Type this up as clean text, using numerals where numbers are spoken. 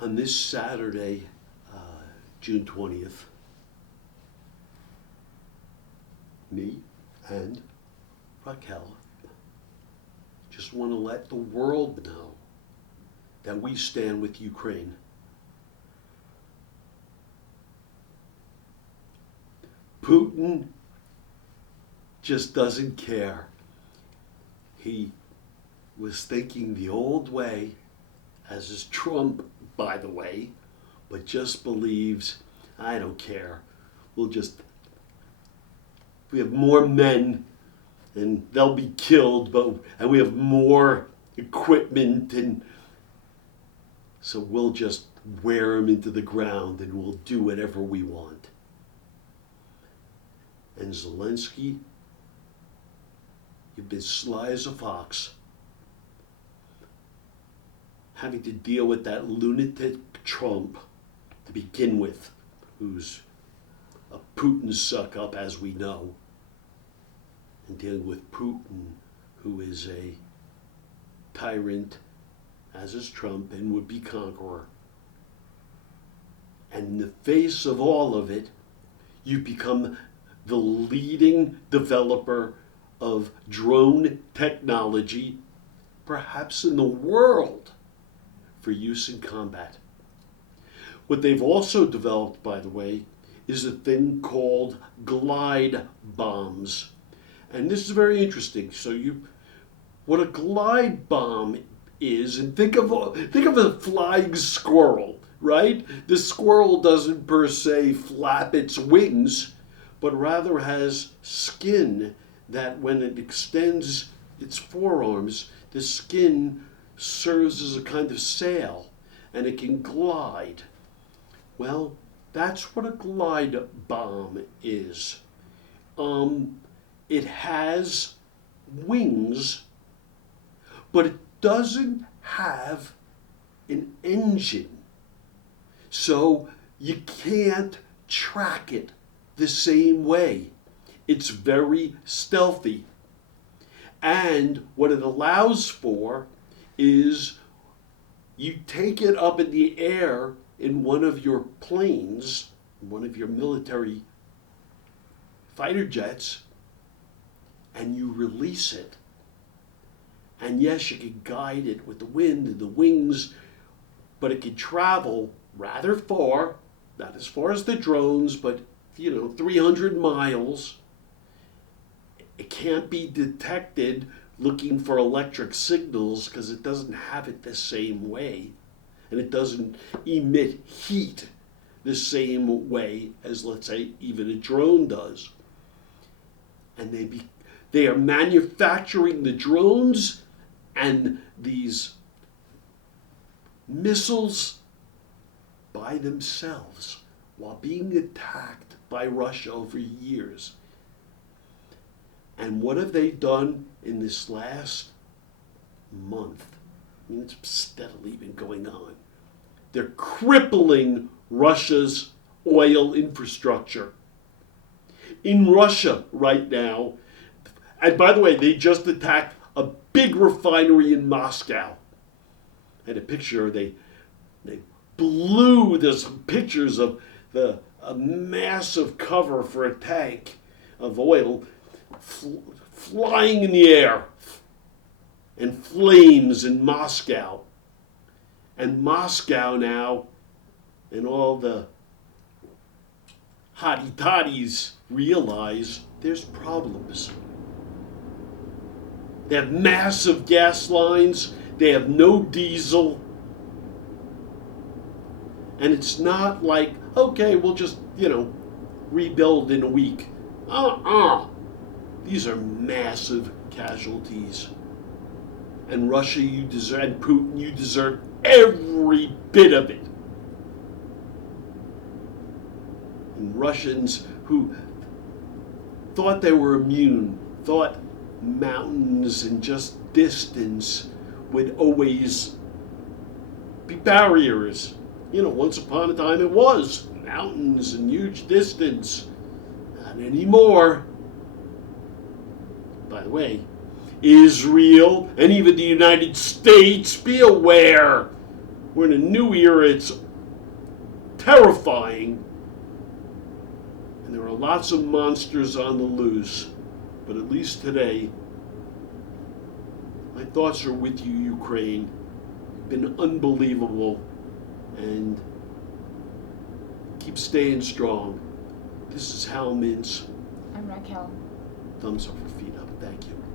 On this Saturday, June 20th, me and Raquel just want to let the world know that we stand with Ukraine. Putin just doesn't care. He was thinking the old way, as is Trump, by the way, but just believes, I don't care. We have more men and they'll be killed, and we have more equipment, and so we'll just wear them into the ground and we'll do whatever we want. And Zelensky, you've been sly as a fox, having to deal with that lunatic Trump to begin with, who's a Putin suck-up, as we know, and dealing with Putin, who is a tyrant, as is Trump, and would-be conqueror. And in the face of all of it, you've become the leading developer of drone technology, perhaps in the world, for use in combat. What they've also developed, by the way, is a thing called glide bombs. And this is very interesting. What a glide bomb is, and think of a flying squirrel, right? The squirrel doesn't per se flap its wings, but rather has skin that when it extends its forearms, the skin serves as a kind of sail, and it can glide. Well, that's what a glide bomb is. It has wings, but it doesn't have an engine. So you can't track it the same way. It's very stealthy. And what it allows for is you take it up in the air in one of your planes, one of your military fighter jets, and you release it. And yes, you can guide it with the wind and the wings, but it can travel rather far, not as far as the drones, but 300 miles. It can't be detected looking for electric signals because it doesn't have it the same way, and it doesn't emit heat the same way as, let's say, even a drone does. And they are manufacturing the drones and these missiles by themselves while being attacked by Russia over years. And what have they done in this last month? I mean, it's steadily been going on. They're crippling Russia's oil infrastructure. In Russia right now, and by the way, they just attacked a big refinery in Moscow. I had a picture, they blew, there's some pictures of a massive cover for a tank of oil flying in the air, and flames in Moscow. And Moscow now, and all the hottie-toddies realize there's problems. They have massive gas lines, they have no diesel, and it's not like, okay, we'll just, rebuild in a week. These are massive casualties. And Russia, you deserve, and Putin, you deserve every bit of it. And Russians who thought they were immune, thought mountains and just distance would always be barriers. Once upon a time it was mountains and huge distance. Not anymore. By the way, Israel and even the United States, be aware, We're in a new era. It's terrifying. And there are lots of monsters on the loose. But at least today, my thoughts are with you, Ukraine. You've been unbelievable. And keep staying strong. This is Hal Mintz. I'm Raquel. Thumbs up or feet up. Thank you.